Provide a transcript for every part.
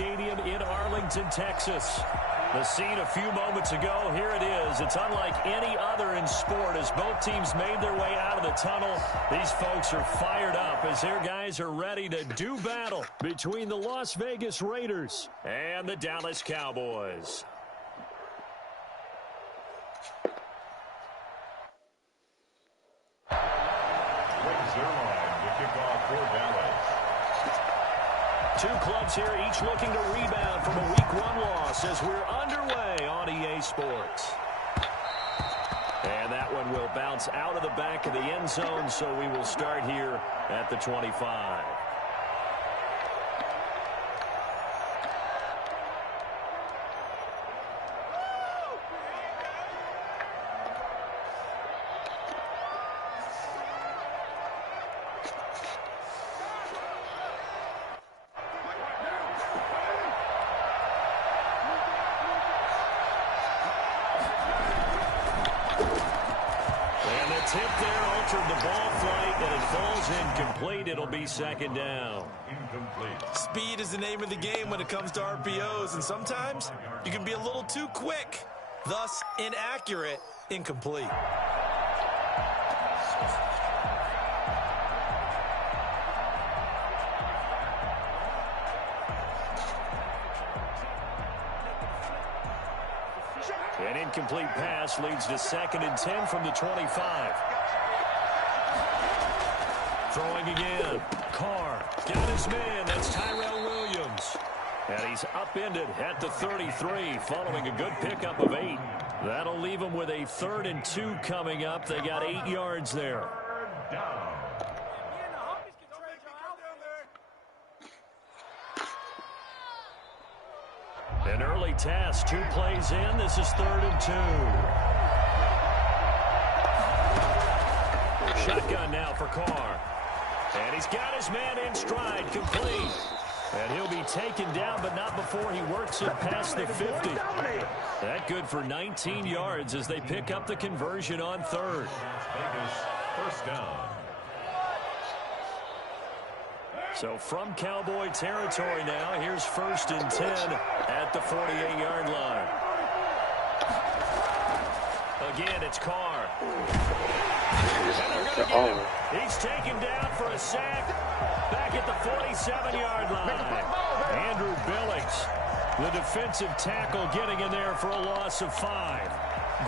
Stadium in Arlington, Texas. The scene a few moments ago, here it is. It's unlike any other in sport as both teams made their way out of the tunnel. These folks are fired up as their guys are ready to do battle between the Las Vegas Raiders and the Dallas Cowboys. Two clubs here, each looking to rebound from a Week 1 loss as we're underway on EA Sports. And that one will bounce out of the back of the end zone, so we will start here at the 25. Tip there altered the ball flight, and it falls incomplete. It'll be second down. Incomplete. Speed is the name of the game when it comes to RPOs, and sometimes you can be a little too quick. Thus, inaccurate, incomplete. An incomplete pass leads to 2nd and 10 from the 25. Throwing again. Carr got his man. That's Tyrell Williams. And he's upended at the 33 following a good pickup of 8. That'll leave him with a 3rd and 2 coming up. They got 8 yards there. An early task, 2 plays in. This is 3rd and 2. Shotgun now for Carr. And he's got his man in stride, complete. And he'll be taken down, but not before he works it past the 50. That good for 19 yards as they pick up the conversion on 3rd. First down. So from Cowboy territory now, here's 1st and 10 at the 48-yard line. Again, it's Carr. And they're going to get him. He's taken down for a sack back at the 47-yard line. Andrew Billings, the defensive tackle, getting in there for a loss of 5.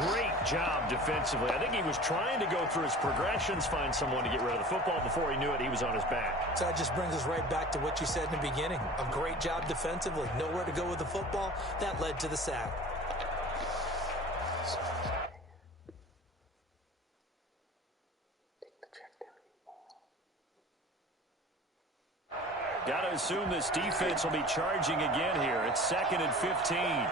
Great job defensively. I think he was trying to go through his progressions, find someone to get rid of the football. Before he knew it, he was on his back. So that just brings us right back to what you said in the beginning. A great job defensively. Nowhere to go with the football. That led to the sack. Got to assume this defense will be charging again here. It's 2nd and 15.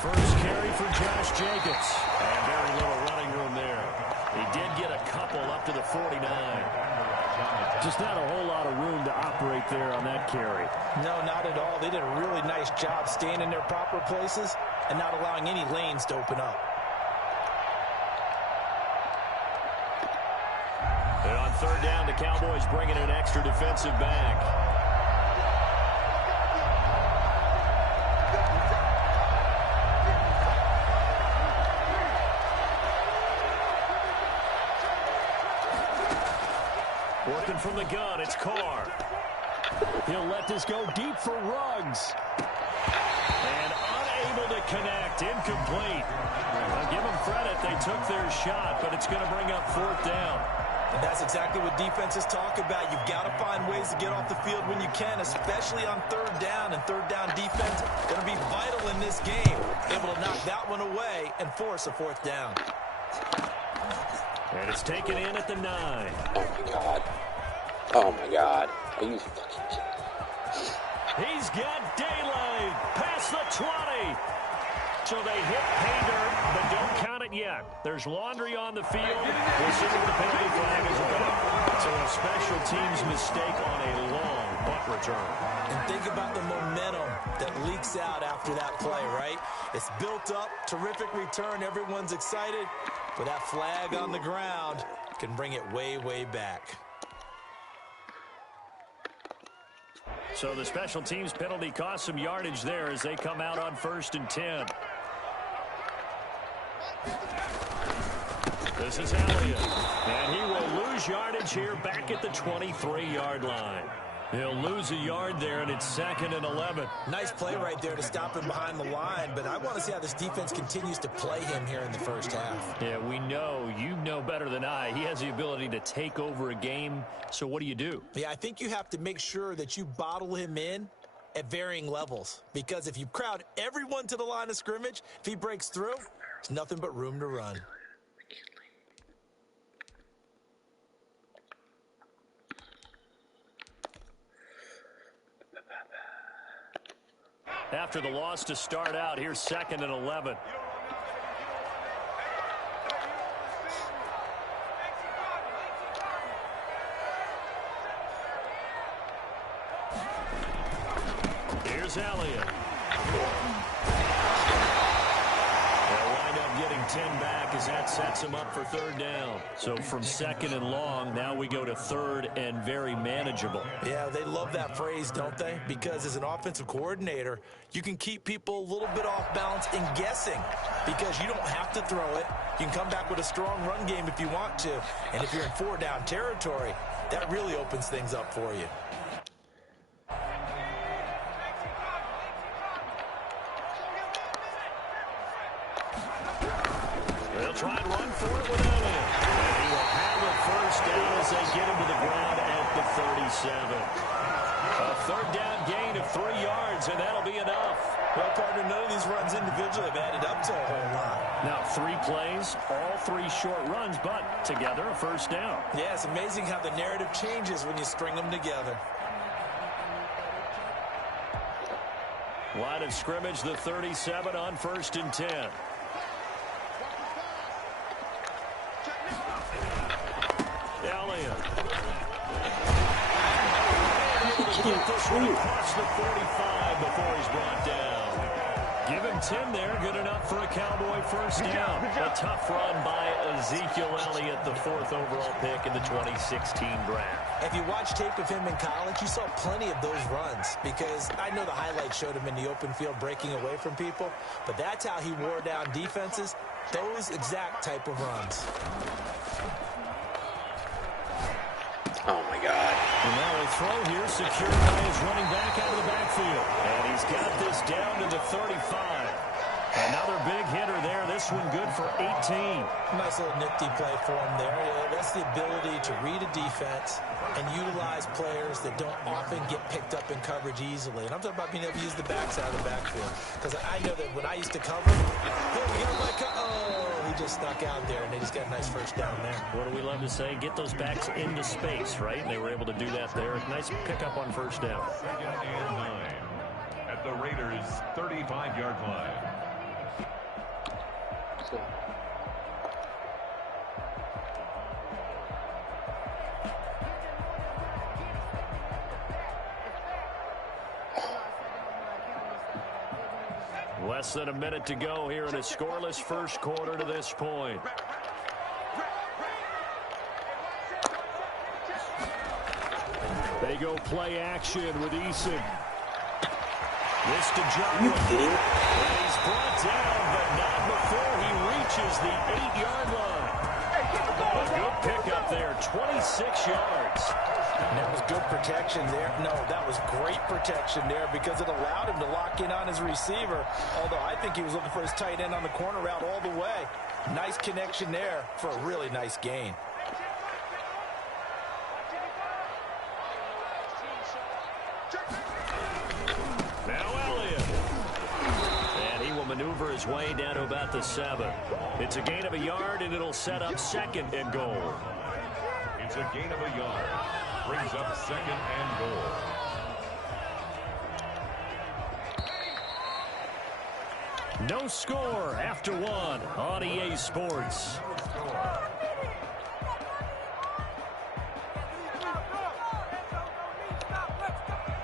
First carry for Josh Jacobs. And very little running room there. He did get a couple up to the 49. Just not a whole lot of room to operate there on that carry. No, not at all. They did a really nice job staying in their proper places and not allowing any lanes to open up. And on 3rd down, the Cowboys bringing an extra defensive back. Working from the gun, it's Carr. He'll let this go deep for Ruggs. And unable to connect, incomplete. I'll give them credit, they took their shot, but it's going to bring up 4th down. And that's exactly what defenses talk about. You've got to find ways to get off the field when you can, especially on 3rd down. And 3rd down defense going to be vital in this game. Able to knock that one away and force a 4th down. And it's taken in at the 9. Oh, my God. Oh, my God. Are you fucking kidding? He's got daylight past the 20. So they hit pay dirt, but don't count it yet. There's laundry on the field. We'll see what the penalty flag is about. So a special teams mistake on a long punt return. And think about the momentum that leaked breaks out after that play, right? It's built up, terrific return, everyone's excited, but that flag on the ground can bring it way, way back. So the special teams penalty cost some yardage there as they come out on 1st and 10. This is Elliott, and he will lose yardage here back at the 23-yard line. He'll lose a yard there, and it's 2nd and 11. Nice play right there to stop him behind the line, but I want to see how this defense continues to play him here in the first half. Yeah, we know, you know better than I, he has the ability to take over a game, so what do you do? Yeah, I think you have to make sure that you bottle him in at varying levels, because if you crowd everyone to the line of scrimmage, if he breaks through, there's nothing but room to run. After the loss to start out, here's 2nd and 11. Here's Elliott. They'll wind up getting 10 back as that sets him up for 3rd down. So from 2nd and long, now we go to 3rd and very manageable. Yeah, they love that phrase, don't they? Because as an offensive coordinator, you can keep people a little bit off balance and guessing because you don't have to throw it. You can come back with a strong run game if you want to. And if you're in 4-down territory, that really opens things up for you. They'll try and run for it with Elliott. And he will have a 1st down as they get him to the ground at the 37. A 3rd down gain of 3 yards, and that'll be enough. Well, partner, none of these runs individually have added up to a whole lot. Now, 3 plays, all 3 short runs, but together a 1st down. Yeah, it's amazing how the narrative changes when you string them together. Line of scrimmage, the 37 on 1st and 10. Elliott. Get this one across the 45 before he's brought down. Give him 10 there. Good enough for a Cowboy 1st down. A tough run by Ezekiel Elliott, the 4th overall pick in the 2016 draft. If you watch tape of him in college, you saw plenty of those runs because I know the highlights showed him in the open field breaking away from people, but that's how he wore down defenses, those exact type of runs. Oh, my God. And now a throw here secured by his running back out of the backfield. And he's got this down to the 35. Another big hitter there. This one good for 18. Nice little nifty play for him there. Yeah, that's the ability to read a defense and utilize players that don't often get picked up in coverage easily. And I'm talking about being able to use the backs out of the backfield. Because I know that when I used to cover, he just snuck out there, and they just got a nice 1st down there. What do we love to say? Get those backs into space, right? And they were able to do that there. Nice pickup on 1st down. 2nd and 9 at the Raiders' 35-yard line. Less than a minute to go here in a scoreless 1st quarter to this point. They go play action with Eason. This to John. He's brought down, but not before he reaches the 8-yard line. A good pickup there, 26 yards. And that was good protection there. No, that was great protection there because it allowed him to lock in on his receiver, although I think he was looking for his tight end on the corner route all the way. Nice connection there for a really nice gain. Now Elliott. And he will maneuver his way down to about the 7. It's a gain of a yard, and it'll set up 2nd and goal. It's a gain of a yard. Brings up 2nd and goal. No score after 1 on EA Sports.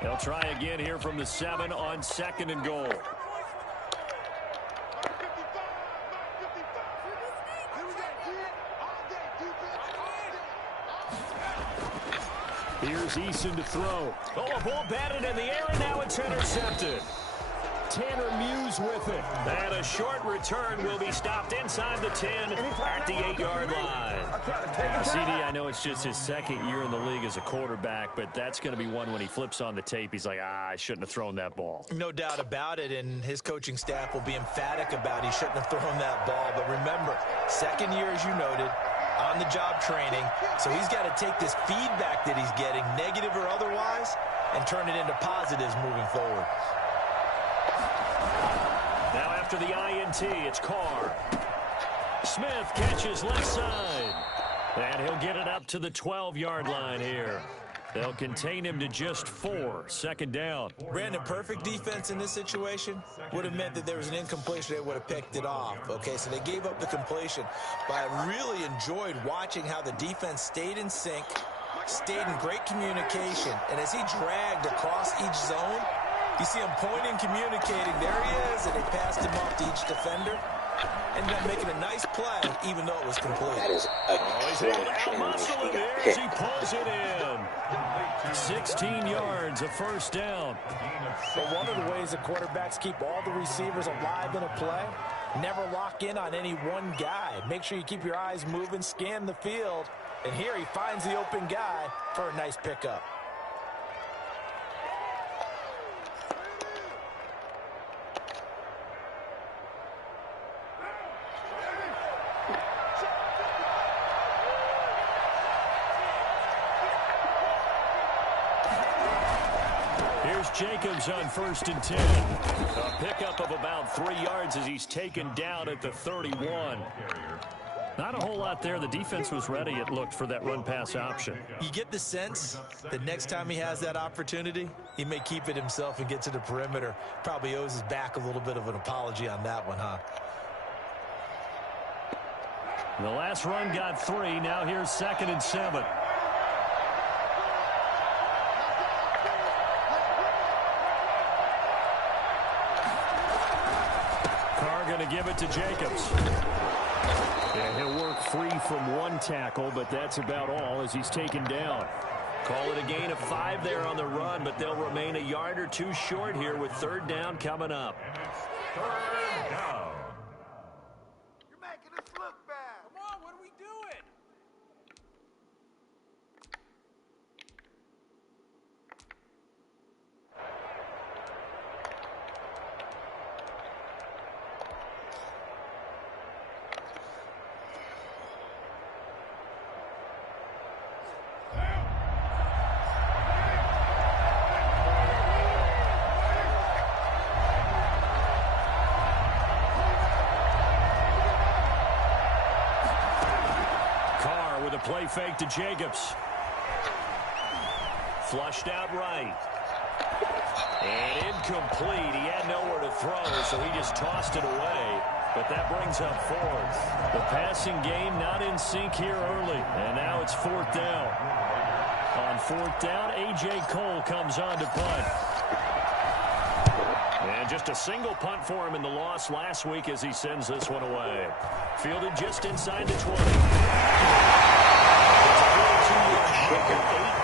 They'll They'll try again here from the 7 on 2nd and goal. Here's Eason to throw. Oh, a ball batted in the air, and now it's intercepted. Tanner Muse with it. And a short return will be stopped inside the 10 at the 8-yard line. CD, I know it's just his 2nd year in the league as a quarterback, but that's going to be one when he flips on the tape, he's like, I shouldn't have thrown that ball. No doubt about it, and his coaching staff will be emphatic about he shouldn't have thrown that ball. But remember, 2nd year, as you noted, on-the-job training, so he's got to take this feedback that he's getting, negative or otherwise, and turn it into positives moving forward. Now after the INT, it's Carr. Smith catches left side. And he'll get it up to the 12-yard line here. They'll contain him to just 4, 2nd down. Brandon, perfect defense in this situation would have meant that there was an incompletion. They would have picked it off. Okay, so they gave up the completion. But I really enjoyed watching how the defense stayed in sync, stayed in great communication. And as he dragged across each zone, you see him pointing, communicating. There he is, and they passed him off to each defender. Ended up making a nice play, even though it was complete. That is a trash muscle it as he pulls it in. 16 yards, a 1st down. But one of the ways the quarterbacks keep all the receivers alive in a play, never lock in on any one guy. Make sure you keep your eyes moving, scan the field. And here he finds the open guy for a nice pickup. Jacobs on 1st and 10. A pickup of about 3 yards as he's taken down at the 31. Not a whole lot there. The defense was ready, it looked, for that run-pass option. You get the sense that next time he has that opportunity, he may keep it himself and get to the perimeter. Probably owes his back a little bit of an apology on that one, huh? The last run got 3. Now here's 2nd and 7. Going to give it to Jacobs. And he'll work free from 1 tackle, but that's about all as he's taken down. Call it a gain of 5 there on the run, but they'll remain a yard or 2 short here with 3rd down coming up. And it's 3rd down. You're making us look bad. Come on, what are we doing? Play fake to Jacobs. Flushed out right. And incomplete. He had nowhere to throw, so he just tossed it away. But that brings up 4th. The passing game not in sync here early. And now it's 4th down. On 4th down, A.J. Cole comes on to punt. And just a single punt for him in the loss last week as he sends this one away. Fielded just inside the 20. It's a 8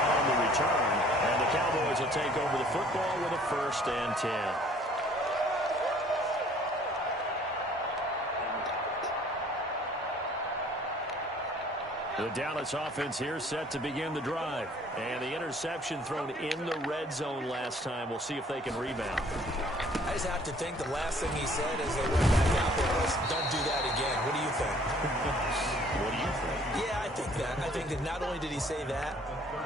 on the return. And the Cowboys will take over the football with a 1st and 10. The Dallas offense here set to begin the drive. And the interception thrown in the red zone last time. We'll see if they can rebound. I just have to think the last thing he said as they went back out there was, don't do that again. What do you think? What do you think? Yeah, I think that. I think that not only did he say that,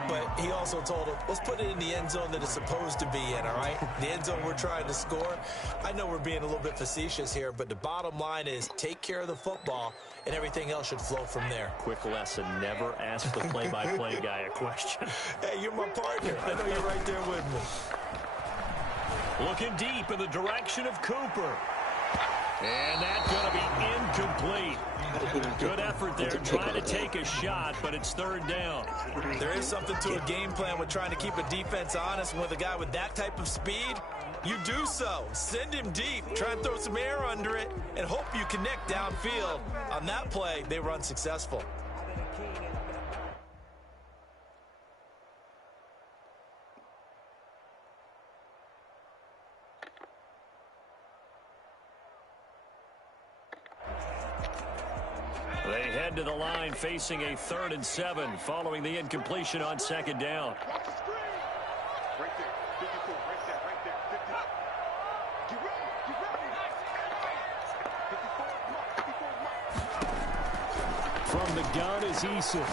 but he also told him, let's put it in the end zone that it's supposed to be in, all right? The end zone we're trying to score. I know we're being a little bit facetious here, but the bottom line is take care of the football, and everything else should flow from there. Quick lesson, never ask the play-by-play guy a question. Hey, you're my partner. I know you're right there with me. Looking deep in the direction of Cooper. And that's going to be incomplete. Good effort there, trying to take a shot, but it's third down. There is something to a game plan with trying to keep a defense honest. With a guy with that type of speed, you do so. Send him deep, try and throw some air under it, and hope you connect downfield. On that play, they were unsuccessful. They head to the line facing a 3rd and 7 following the incompletion on 2nd down. Right there. 54. Right there. Right there. 50. Get ready. Get ready. 54. 54. From the gun is Eason.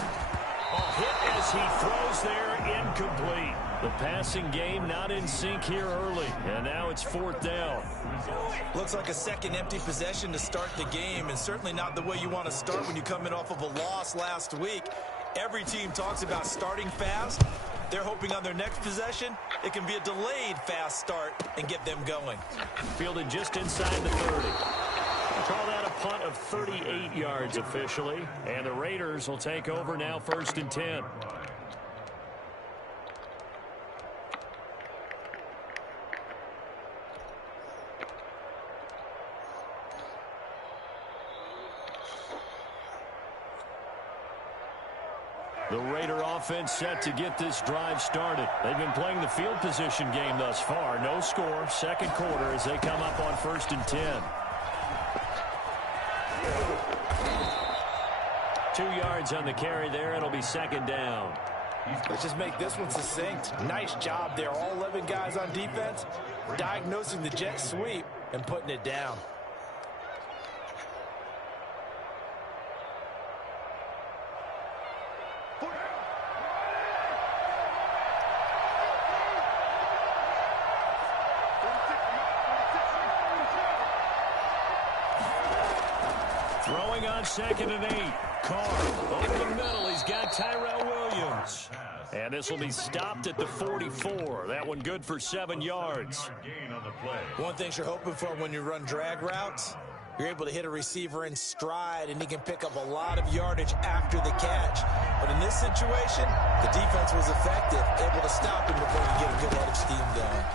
A hit as he throws there, incomplete. The passing game not in sync here early, and now it's 4th down. Looks like a second empty possession to start the game, and certainly not the way you want to start when you're coming off of a loss last week. Every team talks about starting fast. They're hoping on their next possession, it can be a delayed fast start and get them going. Fielded just inside the 30. Call that a punt of 38 yards officially, and the Raiders will take over now 1st and 10. The Raider offense set to get this drive started. They've been playing the field position game thus far. No score, 2nd quarter as they come up on 1st and 10. 2 yards on the carry there. It'll be 2nd down. Let's just make this one succinct. Nice job there. All 11 guys on defense diagnosing the jet sweep and putting it down. Throwing on 2nd and 8. Carr over the middle. He's got Tyrell Williams. And this will be stopped at the 44. That one good for 7 yards. One thing you're hoping for when you run drag routes, you're able to hit a receiver in stride, and he can pick up a lot of yardage after the catch. But in this situation, the defense was effective, able to stop him before he get a good head of steam going.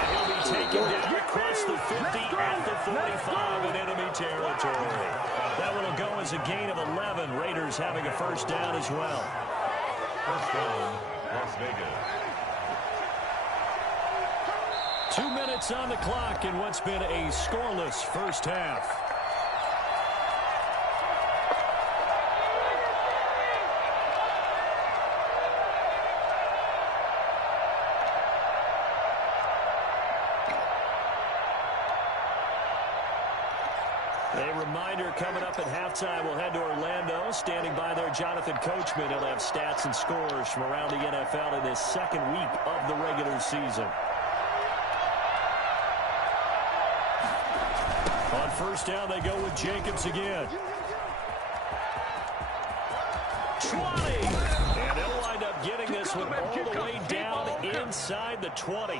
And he'll be taken down across the 50 at the 45 in enemy territory. That one will go as a gain of 11. Raiders having a 1st down as well. 1st down, Las Vegas. 2 minutes on the clock in what's been a scoreless 1st half. A reminder coming up at halftime, we'll head to Orlando. Standing by there, Jonathan Coachman. He'll have stats and scores from around the NFL in this 2nd week of the regular season. On 1st down, they go with Jacobs again. 20. And they'll wind up getting this one all the way down inside the 20.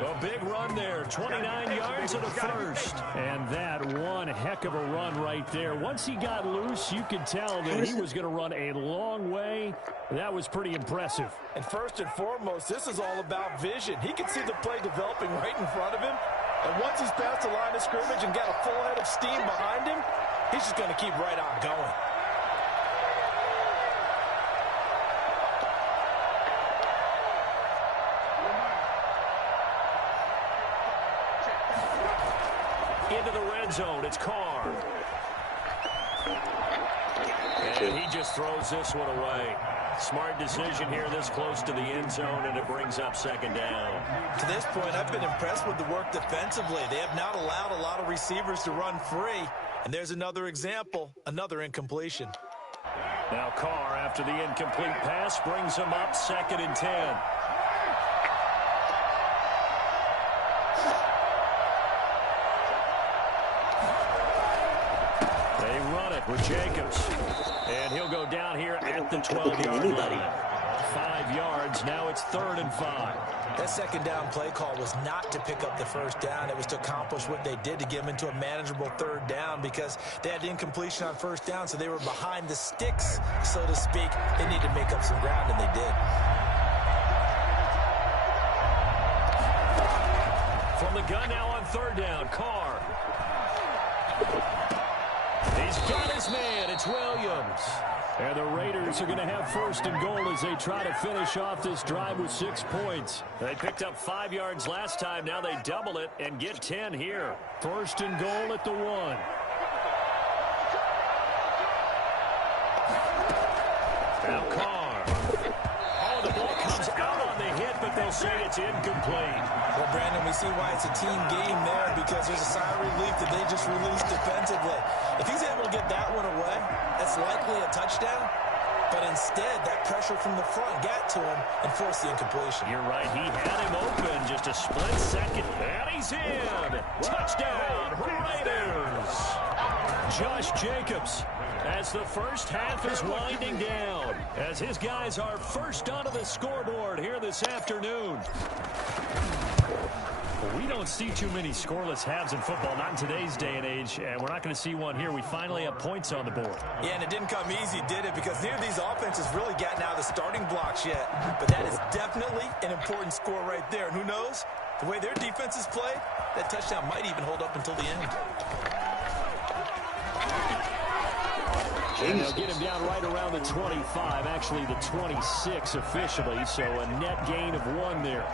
A big run there, 29 yards and a 1st. And that one heck of a run right there. Once he got loose, you could tell that he was going to run a long way. That was pretty impressive. And first and foremost, this is all about vision. He can see the play developing right in front of him. And once he's past the line of scrimmage and got a full head of steam behind him, he's just going to keep right on going. Into the red zone, it's Carr. And he just throws this one away. Smart decision here this close to the end zone, and it brings up 2nd down. To this point, I've been impressed with the work defensively. They have not allowed a lot of receivers to run free. And there's another example, another incompletion. Now Carr, after the incomplete pass, brings him up 2nd and 10. They run it with Jacobs. And he'll go down here at the 12-yard line. 5 yards. Now it's 3rd and 5. That second down play call was not to pick up the first down. It was to accomplish what they did to get them into a manageable 3rd down because they had incompletion on 1st down, so they were behind the sticks, so to speak. They needed to make up some ground, and they did. From the gun now on 3rd down, Carr. He's got his man. It's Williams. And the Raiders are going to have 1st and goal as they try to finish off this drive with 6 points. They picked up 5 yards last time. Now they double it and get 10 here. 1st and goal at the 1. Now Carr. Oh, the ball comes out on the hit, but they'll say it's incomplete. Well, Brandon, we see why it's a team game there because there's a sigh of relief that they just released defensively. If he's able to get that one away, that's likely a touchdown. But instead, that pressure from the front got to him and forced the incompletion. You're right. He had him open just a split second. And he's in. Touchdown, Raiders. Josh Jacobs as the first half is winding down. As his guys are first onto the scoreboard here this afternoon. We don't see too many scoreless halves in football, not in today's day and age, and we're not going to see one here. We finally have points on the board. Yeah, and it didn't come easy, did it? Because neither of these offenses really gotten out of the starting blocks yet. But that is definitely an important score right there. And who knows? The way their defenses play, that touchdown might even hold up until the end. And they'll get him down right around the 25, actually the 26 officially, so a net gain of 1 there.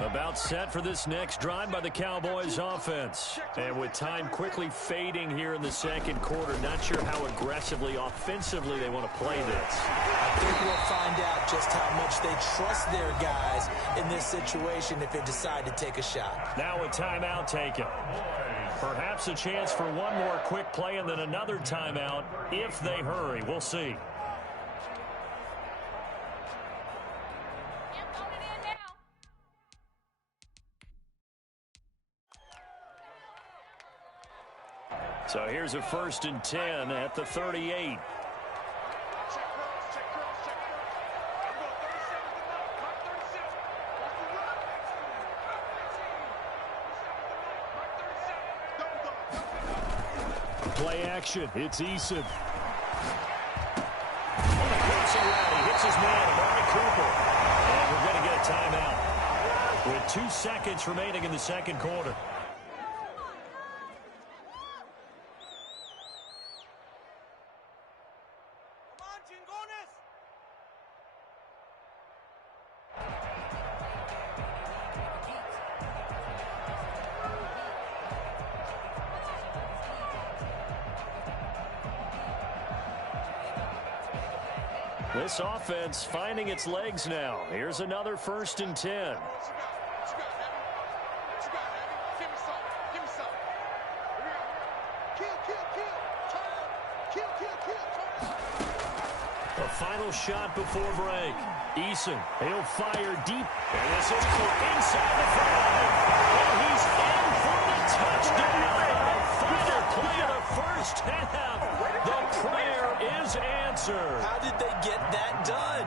About set for this next drive by the Cowboys offense. And with time quickly fading here in the second quarter, not sure how aggressively, offensively they want to play this. I think we'll find out just how much they trust their guys in this situation if they decide to take a shot. Now a timeout taken. Perhaps a chance for one more quick play and then another timeout if they hurry. We'll see. So here's a 1st and 10 at the 38. Play action. It's Eason. On the crossing route, he hits his man, Amari Cooper. And we're going to get a timeout with 2 seconds remaining in the second quarter. This offense finding its legs now. Here's another 1st and 10. A final shot before break. Eason, he'll fire deep. And this is inside the 5. And he's in for the touchdown. Final play of the first half. The prayer is answered. How did they get that done?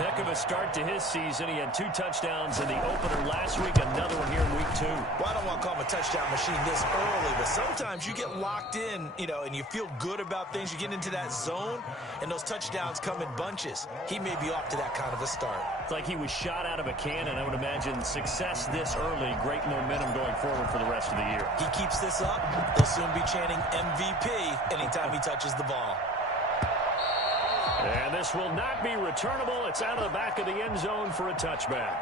Heck of a start to his season. He had 2 touchdowns in the opener last week, another one here in week 2. Well, I don't want to call him a touchdown machine this early, but sometimes you get locked in, and you feel good about things. You get into that zone, and those touchdowns come in bunches. He may be off to that kind of a start. It's like he was shot out of a cannon. I would imagine success this early, great momentum going forward for the rest of the year. He keeps this up, they'll soon be chanting MVP anytime he touches the ball. And this will not be returnable. It's out of the back of the end zone for a touchback.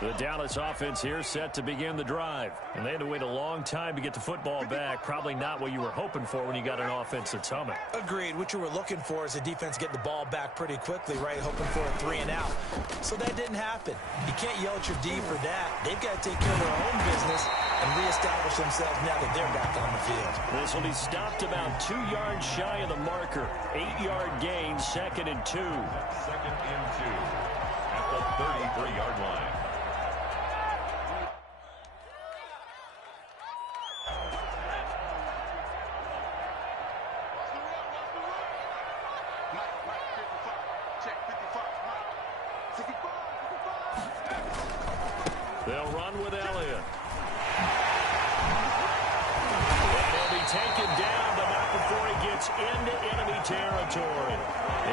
The Dallas offense here set to begin the drive. And they had to wait a long time to get the football back. Probably not what you were hoping for when you got an offense that's humming. Agreed. What you were looking for is a defense getting the ball back pretty quickly, right? Hoping for a 3 and out. So that didn't happen. You can't yell at your D for that. They've got to take care of their own business and reestablish themselves now that they're back on the field. This will be stopped about 2 yards shy of the marker. 8-yard gain, 2nd and 2. 2nd and 2 at the 33-yard line. They'll run with Elliott. And he'll be taken down, but not before he gets into enemy territory.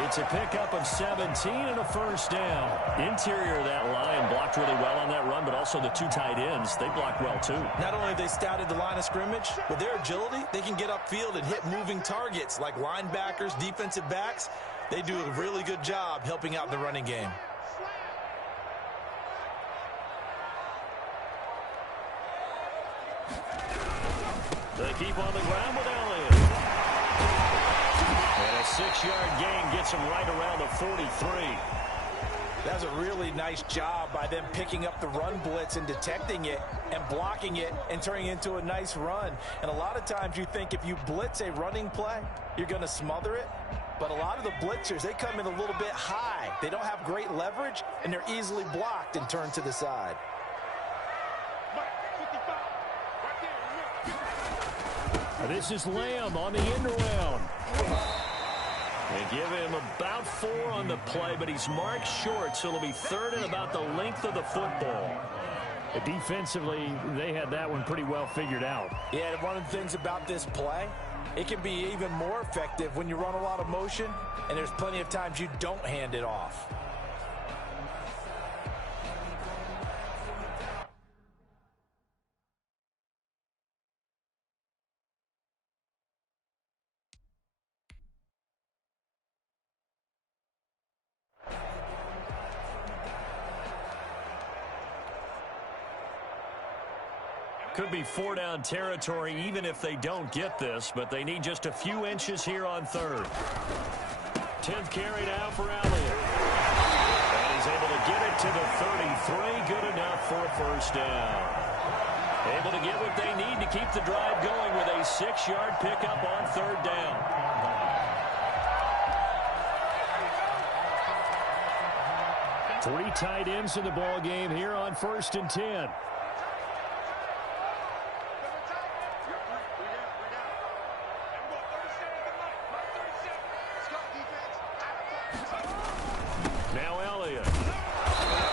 It's a pickup of 17 and a first down. Interior of that line blocked really well on that run, but also the 2 tight ends, they blocked well too. Not only have they scouted the line of scrimmage, with their agility, they can get upfield and hit moving targets like linebackers, defensive backs. They do a really good job helping out the running game. They keep on the ground with Elliott. And a 6-yard gain gets him right around the 43. That was a really nice job by them picking up the run blitz and detecting it and blocking it and turning it into a nice run. And a lot of times you think if you blitz a running play, you're going to smother it. But a lot of the blitzers, they come in a little bit high. They don't have great leverage, and they're easily blocked and turned to the side. This is Lamb on the end around. They give him about 4 on the play, but he's marked short, so it'll be 3rd and about the length of the football. Defensively, they had that one pretty well figured out. Yeah, and one of the things about this play, it can be even more effective when you run a lot of motion, and there's plenty of times you don't hand it off. Could be 4-down territory even if they don't get this, but they need just a few inches here on 3rd. 10th carry now for Elliott. And he's able to get it to the 33. Good enough for a first down. Able to get what they need to keep the drive going with a 6-yard pickup on 3rd down. Three tight ends in the ball game here on 1st and 10. Now Elliott.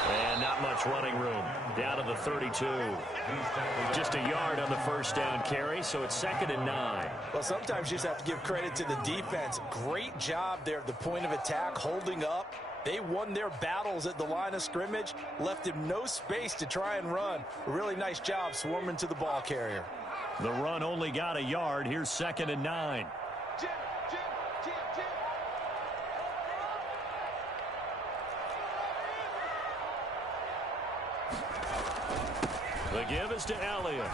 And not much running room. Down to the 32. Just a yard on the first down carry, so it's 2nd and 9. Well, sometimes you just have to give credit to the defense. Great job there at the point of attack, holding up. They won their battles at the line of scrimmage, left him no space to try and run. A really nice job swarming to the ball carrier. The run only got a yard. Here's 2nd and 9. The give is to Elliott.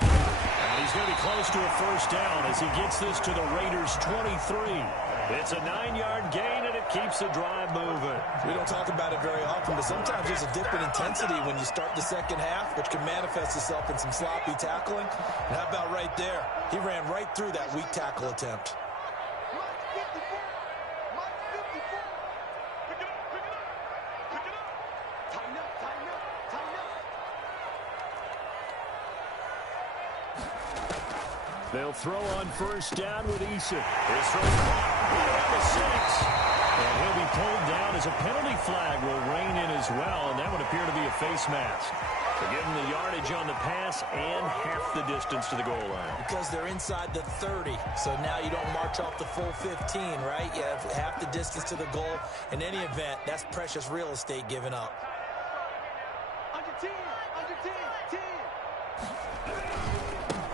And he's going to be close to a first down as he gets this to the Raiders' 23. It's a 9-yard gain, and it keeps the drive moving. We don't talk about it very often, but sometimes there's a dip in intensity when you start the second half, which can manifest itself in some sloppy tackling. And how about right there? He ran right through that weak tackle attempt. They'll throw on first down with Eason. His throw around the 6. And he'll be pulled down as a penalty flag will rein in as well, and that would appear to be a face mask. To give him the yardage on the pass and half the distance to the goal line. Because they're inside the 30, so now you don't march off the full 15, right? You have half the distance to the goal. In any event, that's precious real estate given up. Under 10, under 10, 10.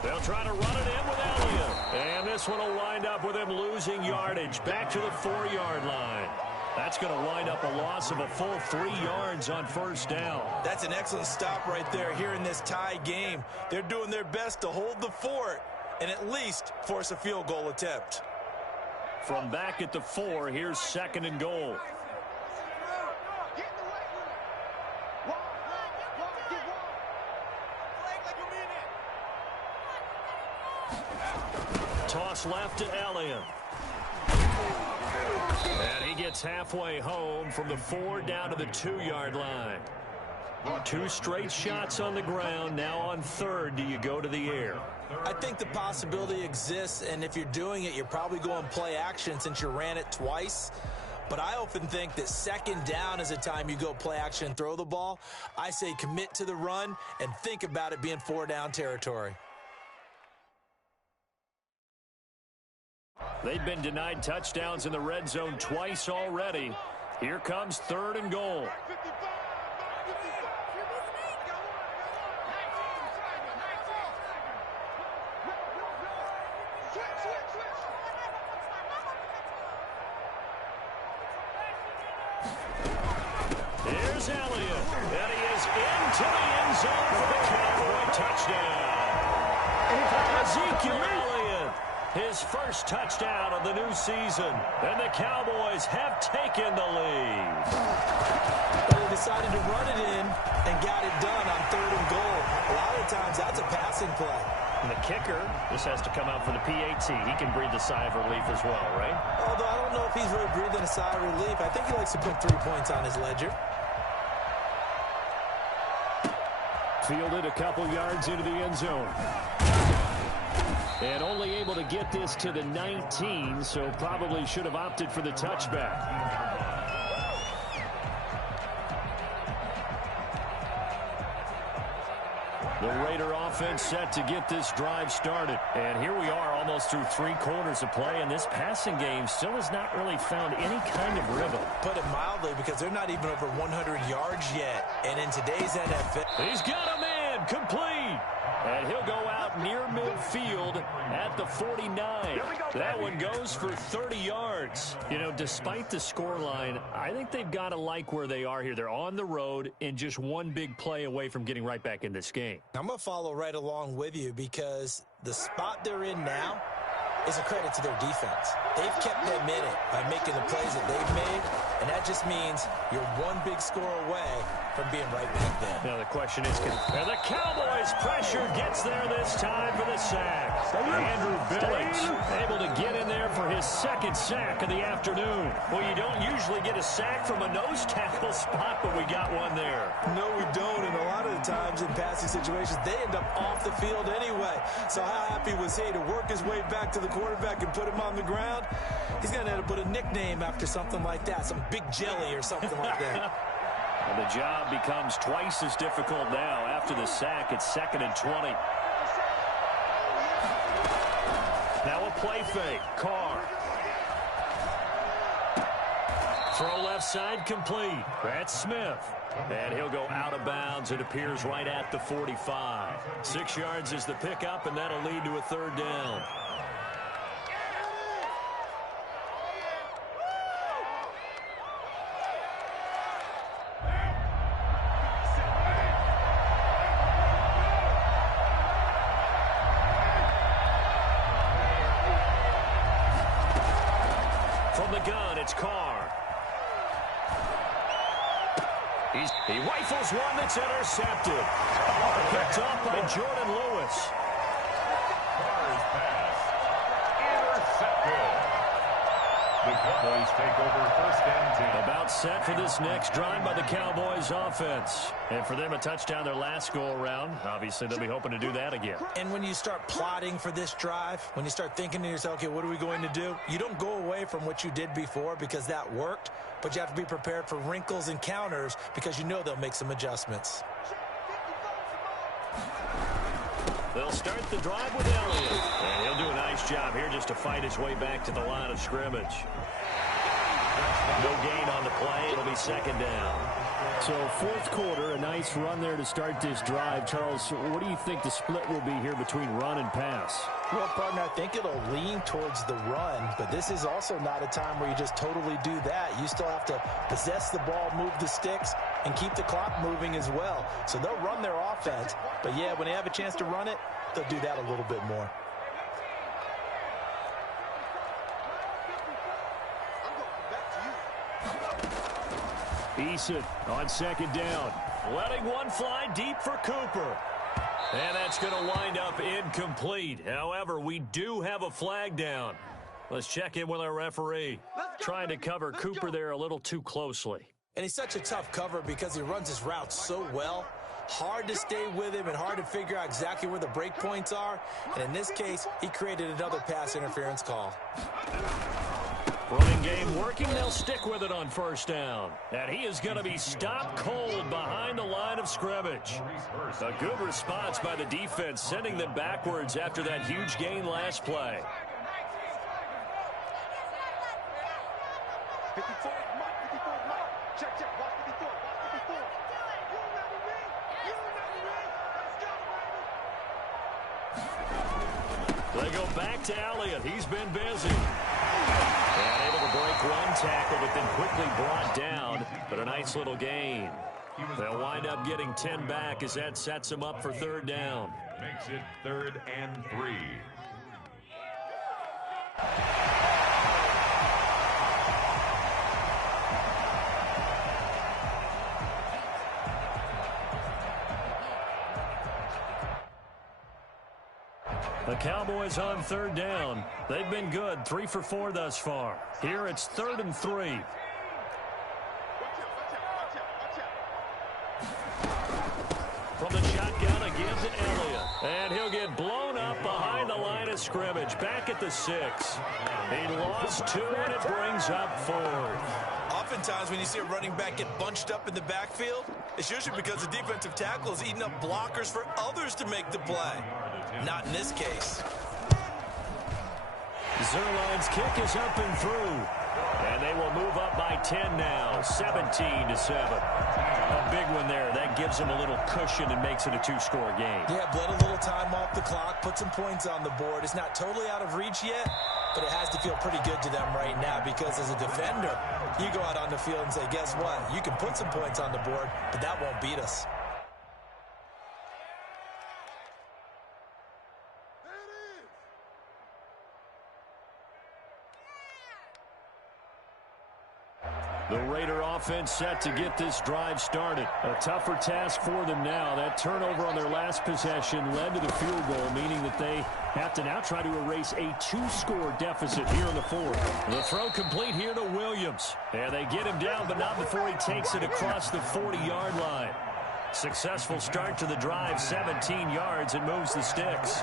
They'll try to run it in with Elliott. And this one will wind up with him losing yardage back to the 4-yard line. That's going to wind up a loss of a full 3 yards on first down. That's an excellent stop right there here in this tie game. They're doing their best to hold the fort and at least force a field goal attempt. From back at the 4, here's 2nd and goal. Toss left to Elliott. And he gets halfway home from the 4 down to the 2-yard line. 2 straight shots on the ground. Now on 3rd, do you go to the air? I think the possibility exists, and if you're doing it, you're probably going play action since you ran it twice. But I often think that 2nd down is a time you go play action and throw the ball. I say commit to the run and think about it being 4-down territory. They've been denied touchdowns in the red zone twice already. Here comes 3rd and goal. Here's Elliott, and he is into the end zone for the Cowboy touchdown. Ezekiel Elliott, his first touchdown of the new season, and the Cowboys have taken the lead. They decided to run it in and got it done on 3rd and goal. A lot of times that's a passing play. And the kicker, this has to come out for the PAT. He can breathe a sigh of relief as well, right? Although I don't know if he's really breathing a sigh of relief. I think he likes to put 3 points on his ledger. Fielded a couple yards into the end zone. And only able to get this to the 19, so probably should have opted for the touchback. The Raider offense set to get this drive started. And here we are almost through 3 quarters of play, and this passing game still has not really found any kind of rhythm. Put it mildly, because they're not even over 100 yards yet. And in today's NFL... He's got a man complete. And he'll go out near midfield at the 49. That one goes for 30 yards. You know, despite the scoreline, I think they've got to like where they are here. They're on the road and just one big play away from getting right back in this game. I'm going to follow right along with you, because the spot they're in now is a credit to their defense. They've kept them in it by making the plays that they've made, and that just means you're one big score away from being right back there. Now the question is, and the Cowboys pressure gets there this time for the sack. Andrew Billings able to get in there for his 2nd sack of the afternoon. Well, you don't usually get a sack from a nose tackle spot, but we got one there. No, we don't, and a lot of the times in passing situations, they end up off the field anyway. So how happy was he to work his way back to the quarterback and put him on the ground? He's going to have to put a nickname after something like that, some Big Jelly or something like that. And the job becomes twice as difficult now. After the sack, it's 2nd and 20. Now a play fake. Carr. Throw left side complete. That's Smith. And he'll go out of bounds. It appears right at the 45. 6 yards is the pickup, and that'll lead to a 3rd down. From the gun, it's Carr. He rifles one that's intercepted. Picked off by Jordan Lewis. Carr's pass intercepted. The Cowboys take over 1st and 10. About set for this next drive by the Cowboys offense. And for them, a touchdown their last go-around. Obviously, they'll be hoping to do that again. And when you start plotting for this drive, when you start thinking to yourself, okay, what are we going to do? You don't go away from what you did before because that worked, but you have to be prepared for wrinkles and counters because you know they'll make some adjustments. They'll start the drive with Elliott. And he'll do a nice job here just to fight his way back to the line of scrimmage. No gain on the play. It'll be second down. So fourth quarter, a nice run there to start this drive. Charles, what do you think the split will be here between run and pass? Well, partner, I think it'll lean towards the run, but this is also not a time where you just totally do that. You still have to possess the ball, move the sticks, and keep the clock moving as well. So they'll run their offense, but yeah, when they have a chance to run it, they'll do that a little bit more. Eason on second down. Letting one fly deep for Cooper. And that's going to wind up incomplete. However, we do have a flag down. Let's check in with our referee. Trying to cover Cooper there a little too closely. And he's such a tough cover because he runs his route so well. Hard to stay with him and hard to figure out exactly where the break points are. And in this case, he created another pass interference call. Running game working. They'll stick with it on first down. And he is going to be stopped cold behind the line of scrimmage. A good response by the defense, sending them backwards after that huge gain last play. 54, Mike, 54, Mike. Check, watch 54, watch 54. You ready, Let's go, baby. They go back to Elliott. He's been busy. And able to break one tackle, but then quickly brought down. But a nice little gain. They'll wind up getting 10 back as that sets them up for third down. Makes it 3rd and 3. The Cowboys on third down. They've been good, 3 for 4 thus far. Here it's 3rd and 3. From the shotgun again to Elliott. And he'll get blown up behind the line of scrimmage. Back at the 6. He lost 2, and it brings up 4th. Oftentimes when you see a running back get bunched up in the backfield, it's usually because the defensive tackle is eating up blockers for others to make the play. Not in this case. Zerline's kick is up and through. And they will move up by 10 now, 17-7. A big one there. That gives them a little cushion and makes it a 2-score game. Yeah, bled a little time off the clock, put some points on the board. It's not totally out of reach yet, but it has to feel pretty good to them right now because as a defender, you go out on the field and say, guess what? You can put some points on the board, but that won't beat us. The Raider offense set to get this drive started. A tougher task for them now. That turnover on their last possession led to the field goal, meaning that they have to now try to erase a 2-score deficit here in the 4th. The throw complete here to Williams. And they get him down, but not before he takes it across the 40-yard line. Successful start to the drive, 17 yards, and moves the sticks.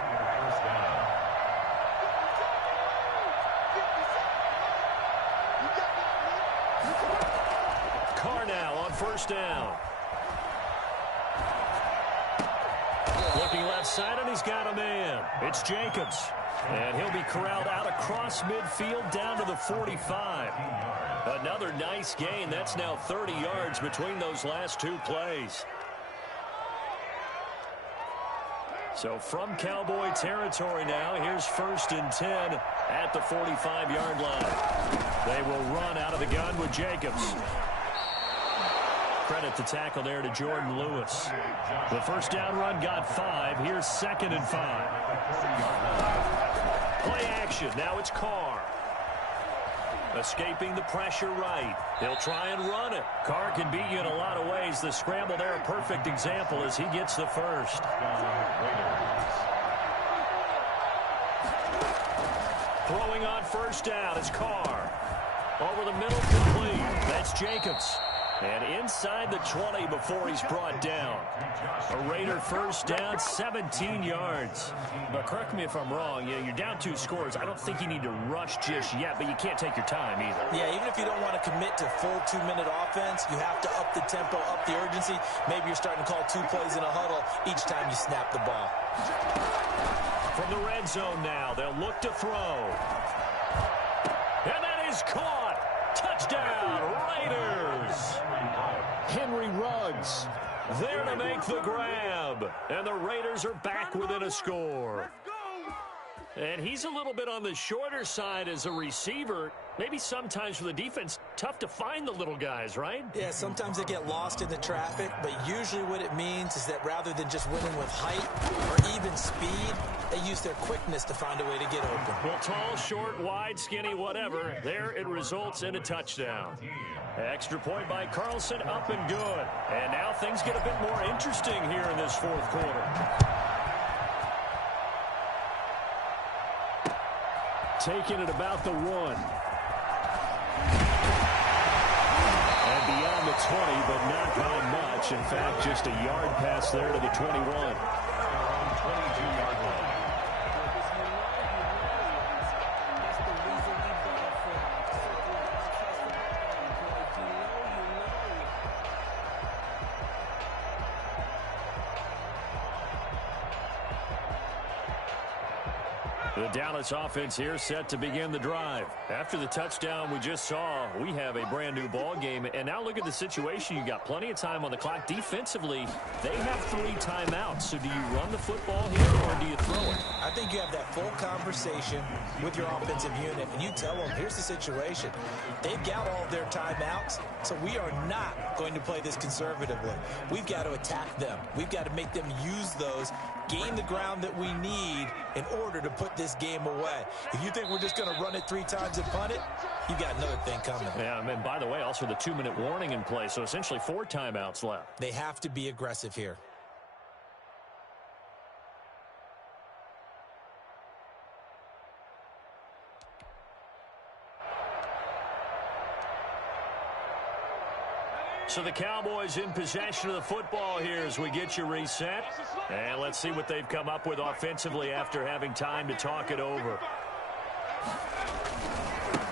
First down. Looking left side, and he's got a man. It's Jacobs. And he'll be corralled out across midfield down to the 45. Another nice gain. That's now 30 yards between those last 2 plays. So from Cowboy territory now, here's 1st and 10 at the 45-yard line. They will run out of the gun with Jacobs. Credit the tackle there to Jordan Lewis. The first down run got 5. Here's 2nd and 5. Play action. Now it's Carr. Escaping the pressure right. He'll try and run it. Carr can beat you in a lot of ways. The scramble there, a perfect example as he gets the first. Throwing on first down is Carr. Over the middle, complete. That's Jacobs. And inside the 20 before he's brought down. A Raider first down, 17 yards. But correct me if I'm wrong, you're down 2 scores. I don't think you need to rush just yet, but you can't take your time either. Yeah, even if you don't want to commit to full 2-minute offense, you have to up the tempo, up the urgency. Maybe you're starting to call 2 plays in a huddle each time you snap the ball. From the red zone now, they'll look to throw. And that is caught. Touchdown, Raiders! Henry Ruggs. There to make the grab. And the Raiders are back within a score. And he's a little bit on the shorter side as a receiver. Maybe sometimes for the defense, tough to find the little guys, right? Yeah, sometimes they get lost in the traffic, but usually what it means is that rather than just winning with height or even speed, they use their quickness to find a way to get open. Well, tall, short, wide, skinny, whatever, there it results in a touchdown. Extra point by Carlson, up and good. And now things get a bit more interesting here in this fourth quarter. Taking it about the 1. And beyond the 20, but not by much. In fact, just a yard pass there to the 21. 22-yard line. The Dallas offense here set to begin the drive. After the touchdown we just saw, we have a brand new ball game. And now look at the situation. You got plenty of time on the clock. Defensively, they have 3 timeouts. So do you run the football here or do you throw it? I think you have that full conversation with your offensive unit, and you tell them, here's the situation. They've got all of their timeouts, so we are not going to play this conservatively. We've got to attack them. We've got to make them use those, gain the ground that we need in order to put this game away. If you think we're just going to run it 3 times and punt it, you've got another thing coming. Yeah, and by the way, also the 2-minute warning in play, so essentially 4 timeouts left. They have to be aggressive here. So the Cowboys in possession of the football here as we get you reset. And let's see what they've come up with offensively after having time to talk it over.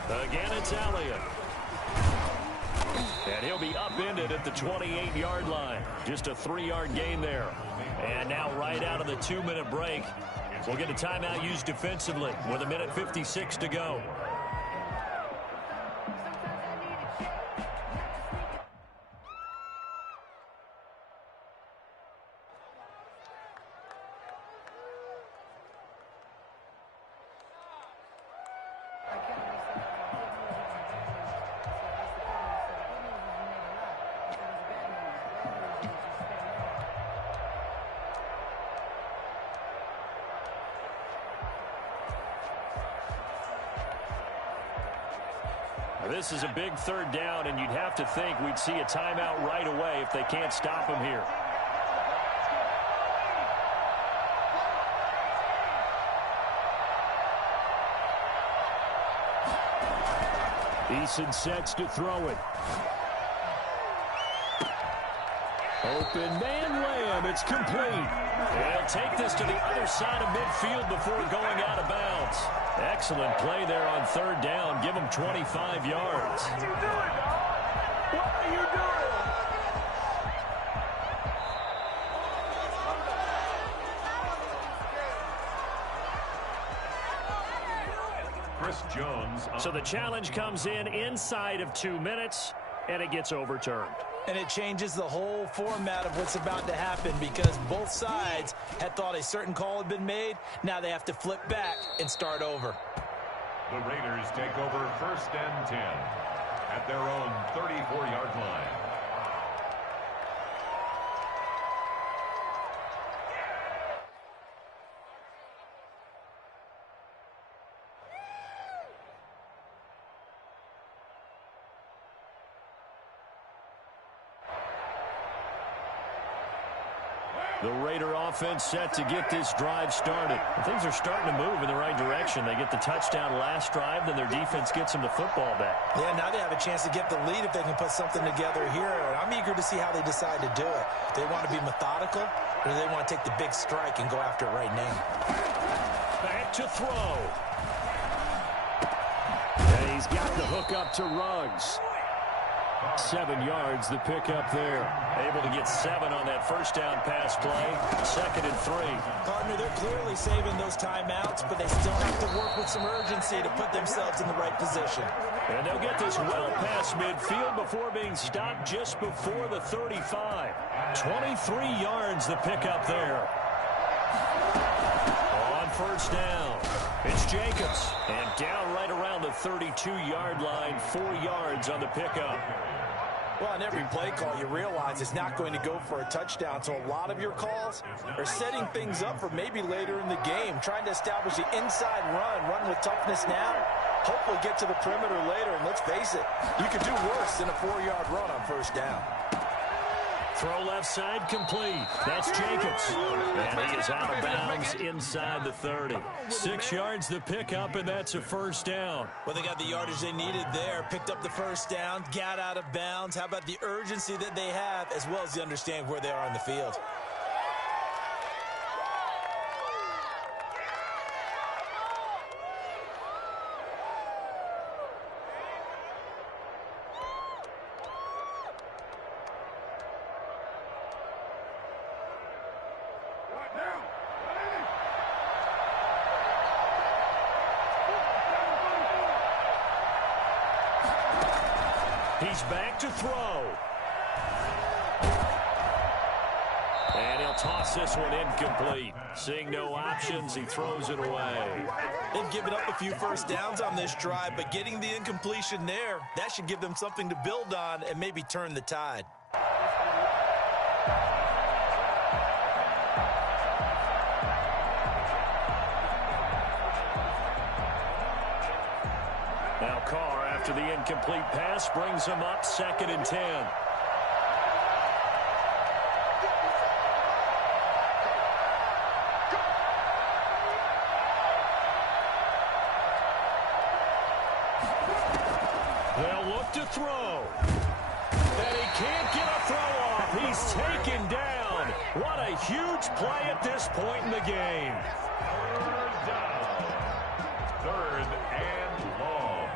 Again, it's Elliott. And he'll be upended at the 28-yard line. Just a 3-yard gain there. And now right out of the 2-minute break, we'll get a timeout used defensively with 1:56 to go. This is a big 3rd down, and you'd have to think we'd see a timeout right away if they can't stop him here. Eason sets to throw it. Open man Lamb. It's complete. They'll take this to the other side of midfield before going out of bounds. Excellent play there on 3rd down. Give them 25 yards. What are you doing, dog? What are you doing? Chris Jones. So the challenge comes in inside of 2 minutes, and it gets overturned. And it changes the whole format of what's about to happen because both sides had thought a certain call had been made. Now they have to flip back and start over. The Raiders take over 1st and 10 at their own 34-yard line. The Raider offense set to get this drive started. Things are starting to move in the right direction. They get the touchdown last drive, then their defense gets them the football back. Yeah, now they have a chance to get the lead if they can put something together here. I'm eager to see how they decide to do it. Do they want to be methodical, or do they want to take the big strike and go after it right now? Back to throw. And he's got the hook up to Ruggs. 7 yards, the pickup there. Able to get 7 on that first down pass play. 2nd and 3. Partner, they're clearly saving those timeouts, but they still have to work with some urgency to put themselves in the right position. And they'll get this well past midfield before being stopped just before the 35. 23 yards, the pickup there. On first down, it's Jacobs. And down right around the 32-yard line, 4 yards on the pickup. Well, on every play call, you realize it's not going to go for a touchdown, so a lot of your calls are setting things up for maybe later in the game, trying to establish the inside run with toughness now, hopefully get to the perimeter later, and let's face it, you could do worse than a 4-yard run on first down. Throw left side complete. That's Jacobs. And he is out of bounds inside the 30. 6 yards the pickup, and that's a first down. Well, they got the yardage they needed there, picked up the first down, got out of bounds. How about the urgency that they have, as well as the understanding where they are on the field? He's back to throw. And he'll toss this one incomplete. Seeing no options, he throws it away. They've given up a few first downs on this drive, but getting the incompletion there, that should give them something to build on and maybe turn the tide. Now Carr, after the incomplete pass, brings him up 2nd and 10. They'll look to throw. And he can't get a throw off. He's taken down. What a huge play at this point in the game. 3rd down. 3rd and long.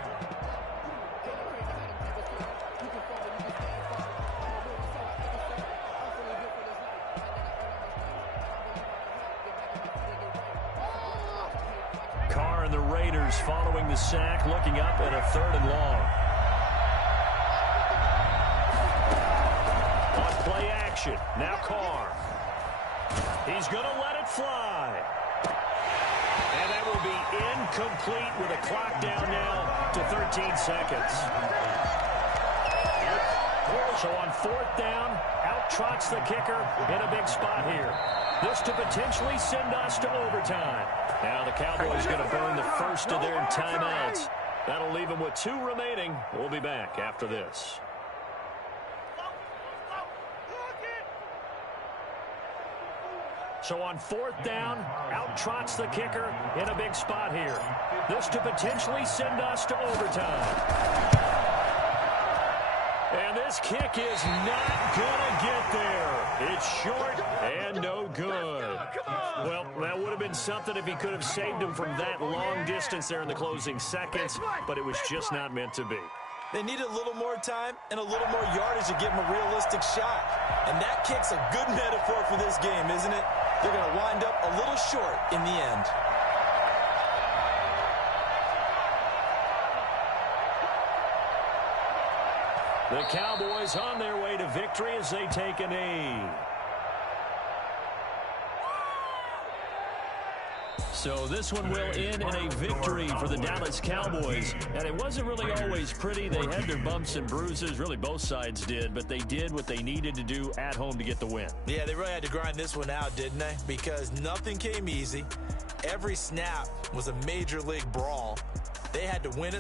Carr and the Raiders following the sack, looking up at a 3rd and long. On play action, now Carr. He's going to let it fly. And that will be incomplete with a clock down now to 13 seconds. So on 4th down, out trots the kicker in a big spot here. This to potentially send us to overtime. Now the Cowboys going to burn the first of their timeouts. That'll leave them with 2 remaining. We'll be back after this. So on 4th down, out trots the kicker in a big spot here. This to potentially send us to overtime. And this kick is not going to get there. It's short and no good. Well, that would have been something if he could have saved him from that long distance there in the closing seconds, but it was just not meant to be. They need a little more time and a little more yardage to give him a realistic shot. And that kick's a good metaphor for this game, isn't it? They're going to wind up a little short in the end. The Cowboys on their way to victory as they take a knee. So this one will end in a victory for the Dallas Cowboys. And it wasn't really always pretty. They had their bumps and bruises. Really, both sides did. But they did what they needed to do at home to get the win. Yeah, they really had to grind this one out, didn't they? Because nothing came easy. Every snap was a major league brawl. They had to win it.